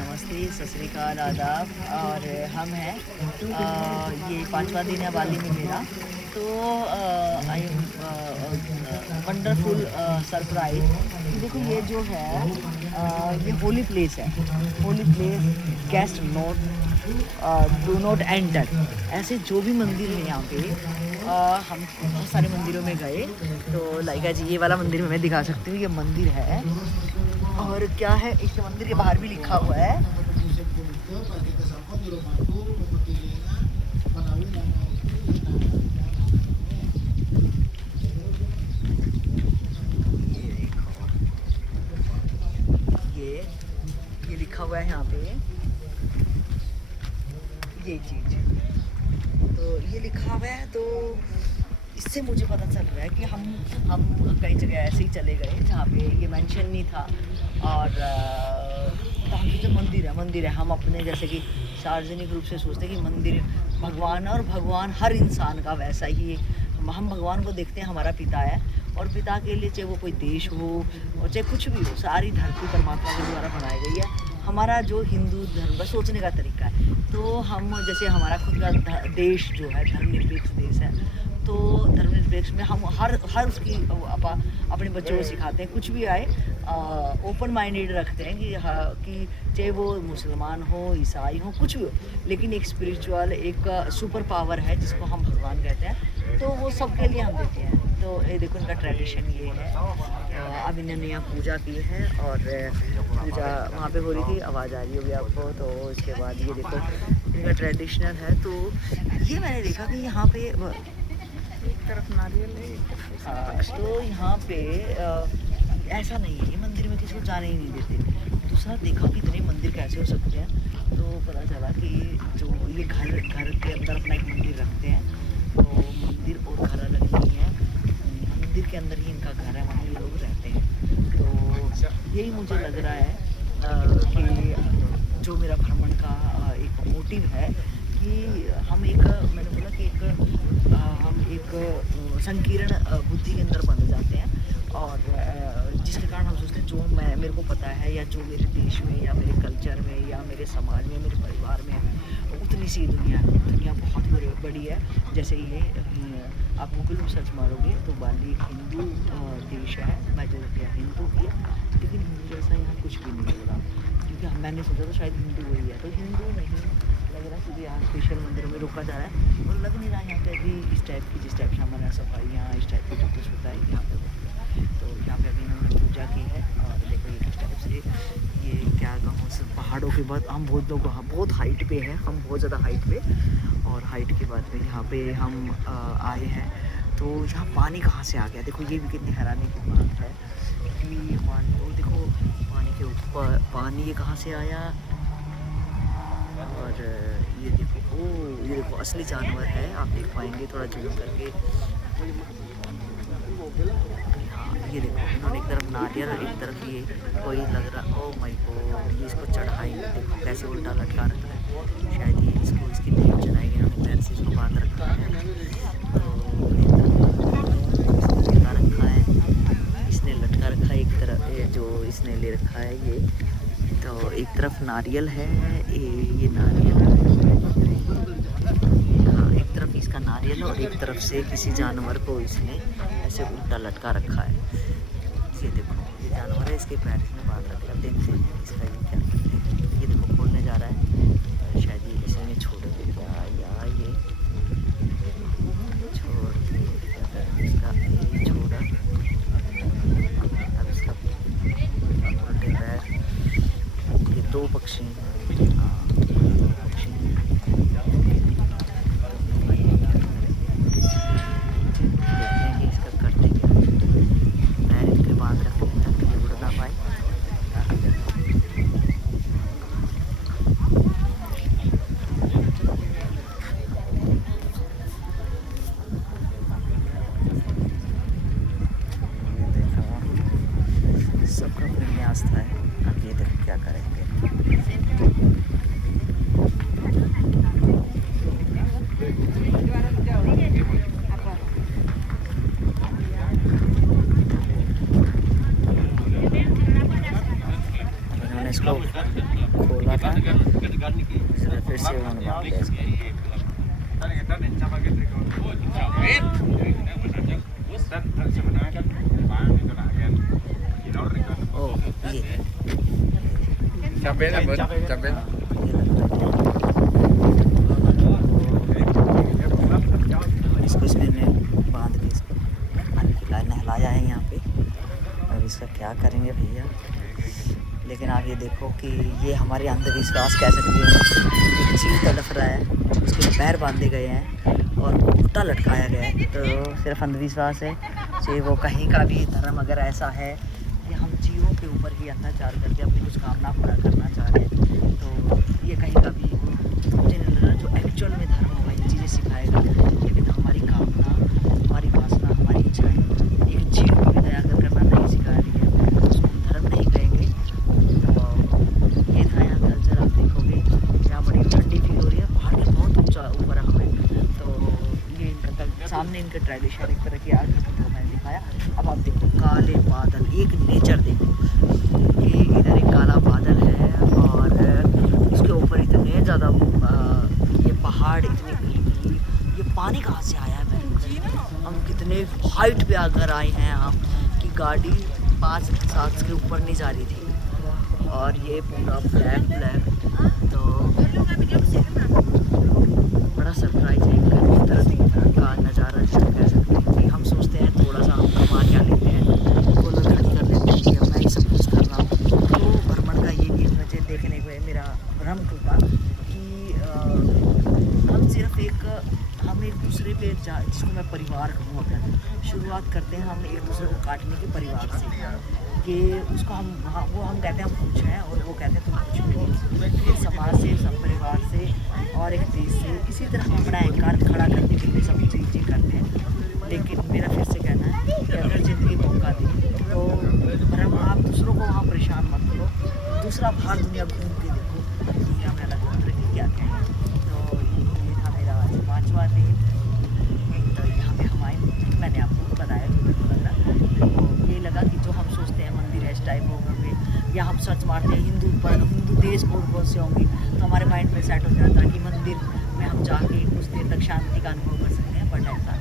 नमस्ते, सत श्री अकाल, आदाब। और हम हैं ये 5वां दिन है बाली में मेरा। तो आई एम वंडरफुल सरप्राइज। देखो ये जो है ये होली प्लेस है। Holy place, guest note do not enter. ऐसे जो भी मंदिर है यहाँ पे हम बहुत सारे मंदिरों में गए। तो लाइका जी ये वाला मंदिर में मैं दिखा सकती हूँ, ये मंदिर है। और क्या है, इस मंदिर के बाहर भी लिखा हुआ है ये लिखा हुआ है यहाँ पे ये चीज। तो ये लिखा हुआ है, तो इससे मुझे पता चल रहा है कि हम कई जगह ऐसे ही चले गए जहाँ पे ये मेंशन नहीं था। और बाकी जो मंदिर है, हम अपने जैसे कि सार्वजनिक रूप से सोचते हैं कि मंदिर भगवान है, और भगवान हर इंसान का वैसा ही हम भगवान को देखते हैं, हमारा पिता है। और पिता के लिए चाहे वो कोई देश हो और चाहे कुछ भी हो, सारी धरती परमात्मा के द्वारा बनाई गई है। हमारा जो हिंदू धर्म का सोचने का तरीका है, तो हम जैसे हमारा खुद का देश जो है धर्मनिरपेक्ष देश है, तो धर्मनिरपेक्ष में हम हर उसकी अपने बच्चों को सिखाते हैं, कुछ भी आए ओपन माइंडेड रखते हैं कि चाहे वो मुसलमान हो, ईसाई हो, कुछ भी हो, लेकिन एक स्पिरिचुअल एक सुपर पावर है जिसको हम भगवान कहते हैं, तो वो सबके लिए हम देते हैं। तो ये देखो इनका ट्रेडिशन ये है। अब इन्होंने यहाँ पूजा की है, और पूजा वहाँ पे हो रही थी, आवाज़ आ रही होगी आपको। तो इसके बाद ये देखो इनका ट्रेडिशनल है। तो ये मैंने देखा कि यहाँ पे एक तरफ नारियल है, तो यहाँ पे ऐसा नहीं है, ये मंदिर में किसी को जाने ही नहीं देते। दूसरा देखा कि इतने मंदिर कैसे हो सकते हैं, तो पता चला कि जो ये घर के अंदर अपना एक मंदिर रखते हैं, तो मंदिर और घर अलग नहीं है, मंदिर के अंदर ही इनका घर है, वहाँ ये लोग रहते हैं। तो यही मुझे लग रहा है कि जो मेरा भ्रमण का एक मोटिव है कि हम मैंने बोला कि हम एक संकीर्ण बुद्धि के अंदर बंध जाते हैं, और जिसके कारण हम सोचते हैं जो मेरे को पता है, या जो मेरे देश में या मेरे कल्चर में या मेरे समाज में, मेरे परिवार में उतनी सी दुनिया बहुत बड़ी है। जैसे ये आप गूगल में सर्च मारोगे तो बाली हिंदू देश है, मेजोरिटी हिंदू की है, लेकिन हिंदू जैसा यहाँ कुछ भी नहीं लग रहा, क्योंकि मैंने सोचा तो शायद हिंदू वही है, तो हिंदू नहीं लग रहा, क्योंकि यहाँ स्पेशल मंदिरों में रोका जा रहा है, और लग नहीं रहा यहाँ पे अभी इस टाइप की, जिस टाइप से हमारे सफाई यहाँ इस टाइप की जो कुछ होता है यहाँ पे। तो यहाँ पे अभी हमने पूजा की है, और देखो ये किस टाइप से, ये क्या कहूँ, पहाड़ों के बाद हम बहुत हाइट पे हैं, हम बहुत ज़्यादा हाइट पे, और हाइट के बाद में यहाँ पे हम आए हैं। तो यहाँ पानी कहाँ से आ गया, देखो ये भी कितनी हैरानी की बात है कि पानी, वो देखो पानी के ऊपर पानी ये कहाँ से आया। और ये देखो असली जानवर है, आप देख पाएंगे थोड़ा जूम करके। हाँ ये देखो, इन्होंने एक तरफ नारियल और एक तरफ ये कोई लग रहा, ओ माय गॉड, ये इसको चढ़ाएंगे, देखो कैसे उल्टा लटका रखा है, शायद ये इसकी देख चढ़ाएंगे, इन्होंने पैर से इसको बांध रखा है। तो लटका रखा है, इसने लटका रखा है एक तरफ, जो इसने ले रखा है ये, तो एक तरफ नारियल है, ये नारियल, हाँ एक तरफ इसका नारियल और एक तरफ से किसी जानवर को इसने ऐसे उल्टा लटका रखा है। ये देखो ये जानवर है, इसके पैर में बांध रखा है, देखते हैं इसका ये क्या, ये देखो खोलने जा रहा है, शायद ये इसे में छोड़ देगा, या ये छोड़ देगा, इसका ये छोड़ा, अब इसका उल्टे पैर, ये दो पक्षी हैं, हाँ पक्षी हैं, देखते हैं कि इसका करते क्या, पैर इनके बांध रखते हैं ताकि ये उड़ ना पाए। सबका अपनी आस्था है, अब ये देखो क्या करेंगे। खोला था, इसने फिर से उन्होंने बांध लिया इसको। ओह ये Cabe lah bun, cabe. इसको इसमें बांध के इसको नहलाया है यहाँ पे। अब इसका क्या करेंगे भैया, लेकिन आप ये देखो कि ये हमारे अंधविश्वास कह सकते हैं। एक चील तड़फ रहा है, उसके पैर बांधे गए हैं और कुत्ता लटकाया गया है, तो सिर्फ अंधविश्वास है। चाहे वो कहीं का भी धर्म अगर ऐसा है कि हम जीवों के ऊपर ही अत्याचार करके अपनी कुछ कामना पूरा करना चाह रहे हैं, तो ये कहीं का भी मुझे नहीं लग रहा जो एक्चुअल में धर्म होगा ये चीज़ें सिखाएगा। लेकिन हमारी कामना, हमारी वासना, हमारी इच्छाएँ एक जीव को भी दया करना नहीं सिखा रही है, उसको हम धर्म नहीं कहेंगे। तो ये था यहाँ कल्चर। आप देखोगे यहाँ बड़ी ठंडी फील हो रही है, पहाड़ के बहुत ऊँचा ऊपर है हमें, तो ये इनका सामने इनका ट्रेडिशन एक तरह की आर्ट जो मैंने दिखाया। अब आप देखो काले बादल, एक नेचर देखो कि इधर एक काला बादल है और उसके ऊपर इतने ज़्यादा ये पहाड़ इतने, ये पानी कहाँ से आया है? हम कितने हाइट पे आकर आए हैं हम कि गाड़ी 5-7 के ऊपर नहीं जा रही थी, और ये पूरा ब्लैक तो बड़ा सरप्राइज है इधर का नज़ारा कह सकते हैं। कि हम सोचते हैं थोड़ा सा हम कमा क्या लेते हैं, कोलर खड़ी कर लेते हैं कि अब मैं ही सब कुछ कर रहा हूँ। तो भ्रमण का ये भी मुझे देखने को मेरा भ्रम टूटा कि हम सिर्फ हम एक दूसरे पे जिसको मैं परिवार कहूँ, अगर शुरुआत करते हैं हम एक दूसरे को काटने के परिवार से, कि उसको हम कहते हैं हम कुछ हैं और वो कहते हैं तुम कुछ नहीं। फिर समाज से, सब परिवार से और एक देश से इसी तरह हम अपना अहंकार खड़ा करने के लिए सब चीज़ें करते हैं। लेकिन मेरा फिर से कहना है कि अगर ज़िंदगी मौका दे तो भ्रम आप दूसरों को वहाँ परेशान मत करो, दूसरा बाहर दुनिया घूम के देखो, दुनिया में अलग तरह की क्या क्या है। तो ये था मेरा 5वां दिन। तो यहाँ पे हम आए, मैंने आपको बताया तो ये लगा कि जो हम सोचते हैं मंदिर है इस टाइप होंगे, या हम सर्च मारते हैं हिंदू देश कौन से होंगे, तो हमारे माइंड में सेट हो जाता है कि मंदिर में हम जाके कुछ देर तक शांति का अनुभव कर सकते हैं, बट ऐसा